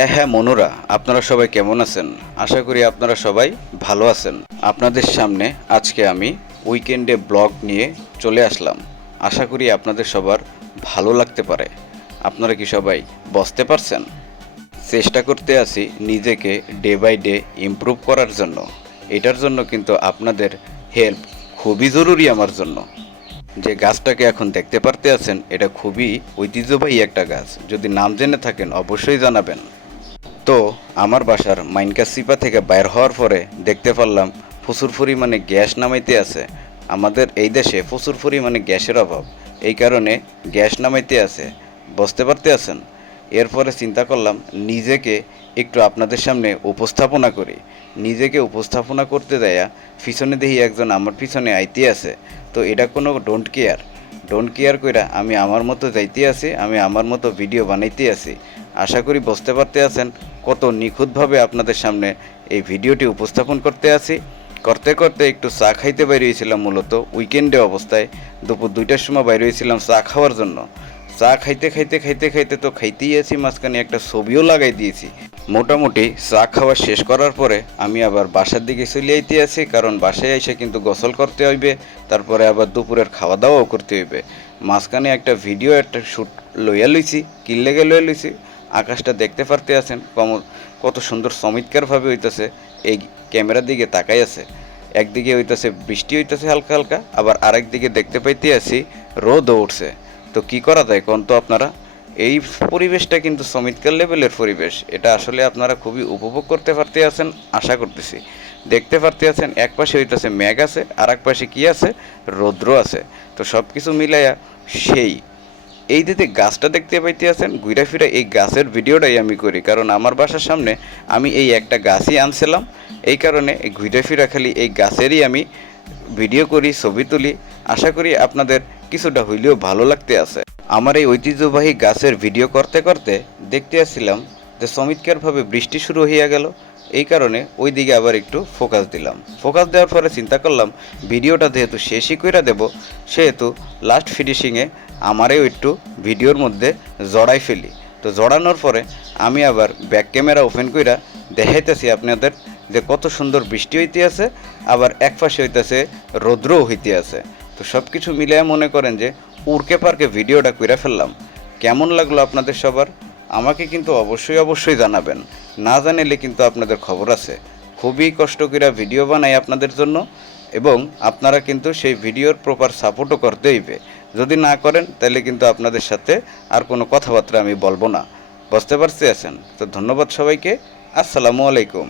এ হ্যাঁ মনুরা, আপনারা সবাই কেমন আছেন? আশা করি আপনারা সবাই ভালো আছেন। আপনাদের সামনে আজকে আমি উইকেন্ডে ব্লগ নিয়ে চলে আসলাম। আশা করি আপনাদের সবার ভালো লাগতে পারে। আপনারা কি সবাই বসতে পারছেন? চেষ্টা করতে আছি নিজেকে ডে বাই ডে ইমপ্রুভ করার জন্য। এটার জন্য কিন্তু আপনাদের হেল্প খুবই জরুরি আমার জন্য। যে গাছটাকে এখন দেখতে পারতে আছেন, এটা খুবই ঐতিহ্যবাহী একটা গাছ। যদি নাম জেনে থাকেন, অবশ্যই জানাবেন। তো আমার বাসার মাইনকা সিপা থেকে বাইর হওয়ার পরে দেখতে পারলাম প্রচুর পরিমাণে গ্যাস নামাইতে আছে। আমাদের এই দেশে প্রচুর পরিমাণে গ্যাসের অভাব। এই কারণে গ্যাস নামাইতে আছে। বুঝতে পারতে আছেন? এরপরে চিন্তা করলাম নিজেকে একটু আপনাদের সামনে উপস্থাপনা করি। নিজেকে উপস্থাপনা করতে দেয়া পিছনে দেখি একজন আমার পিছনে আইতে আছে। তো এটা কোনো ডোন্ট কেয়ার ডোন্ট কেয়ার কইরা আমি আমার মতো যাইতে আছি, আমি আমার মতো ভিডিও বানাইতে আছি। আশা করি বুঝতে পারতে আছেন কত নিখুঁতভাবে আপনাদের সামনে এই ভিডিওটি উপস্থাপন করতে আছি। করতে করতে একটু চা খাইতে বাইরে হয়েছিলাম মূলত উইকেন্ডে অবস্থায়। দুপুর দুইটার সময় বাইরে হয়েছিলাম চা খাওয়ার জন্য। চা খাইতে খাইতে খাইতে খাইতে তো খাইতেই আছি, মাঝখানে একটা ছবিও লাগাই দিয়েছি। মোটামুটি চা খাওয়া শেষ করার পরে আমি আবার বাসার দিকে চলে আইতে আছি, কারণ বাসায় এসে কিন্তু গোসল করতে হইবে, তারপরে আবার দুপুরের খাওয়া দাওয়াও করতে হইবে। মাঝখানে একটা ভিডিও, একটা শ্যুট লইয়া লইছি কি লেগে লইয়া লইছি, আকাশটা দেখতে পারতে আছেন কম কত সুন্দর চমৎকারভাবে হইতেছে, এই ক্যামেরার দিকে তাকাই আছে। একদিকে হইতেছে বৃষ্টি হইতেছে হালকা হালকা, আবার আরেক দিকে দেখতে পাইতে আছি, রোদও উঠছে। তো কি করা যায় কোন তো আপনারা? এই পরিবেশটা কিন্তু চমৎকার লেভেলের পরিবেশ। এটা আসলে আপনারা খুবই উপভোগ করতে পারতে আছেন, আশা করতেছি। দেখতে পারতে আছেন, এক পাশে হইতেছে মেঘ আছে আর এক পাশে কি আছে? রৌদ্র আছে। তো সব কিছু মিলাইয়া সেই, এই দিতে গাছটা দেখতে পাইতে আছেন ঘুরে ফিরে এই গাছের ভিডিওটাই আমি করি। কারণ আমার বাসার সামনে আমি এই একটা গাছই আনছিলাম। এই কারণে ঘুরে ফিরা খালি এই গাছেরই আমি ভিডিও করি, ছবি তুলি। আশা করি আপনাদের কিছুটা হইলেও ভালো লাগতে আছে। আমার এই ঐতিহ্যবাহী গাছের ভিডিও করতে করতে দেখতে আসছিলাম যে চমৎকারভাবে বৃষ্টি শুরু হইয়া গেল। এই কারণে ওই দিকে আবার একটু ফোকাস দিলাম। ফোকাস দেওয়ার পরে চিন্তা করলাম, ভিডিওটা যেহেতু শেষই কইরা দেব, সেহেতু লাস্ট ফিনিশিংয়ে আমারেও একটু ভিডিওর মধ্যে জড়াই ফেলি। তো জড়ানোর পরে আমি আবার ব্যাক ক্যামেরা ওপেন কইরা দেখাইতেছি আপনাদের যে কত সুন্দর বৃষ্টি হইতে আছে, আবার এক পাশে হইতেছে রৌদ্রও হইতে আছে। তো সব কিছু মিলিয়ে মনে করেন যে উড়কে পার্কে ভিডিওটা কইরা ফেললাম। কেমন লাগল আপনাদের সবার? আমাকে কিন্তু অবশ্যই অবশ্যই জানাবেন। না জানিলে কিন্তু আপনাদের খবর আছে। খুবই কষ্ট করে ভিডিও বানাই আপনাদের জন্য এবং আপনারা কিন্তু সেই ভিডিওর প্রপার সাপোর্টও করতে হইবে। যদি না করেন, তাহলে কিন্তু আপনাদের সাথে আর কোনো কথাবার্তা আমি বলব না। বুঝতে পারছি আছেন? তো ধন্যবাদ সবাইকে। আসসালামু আলাইকুম।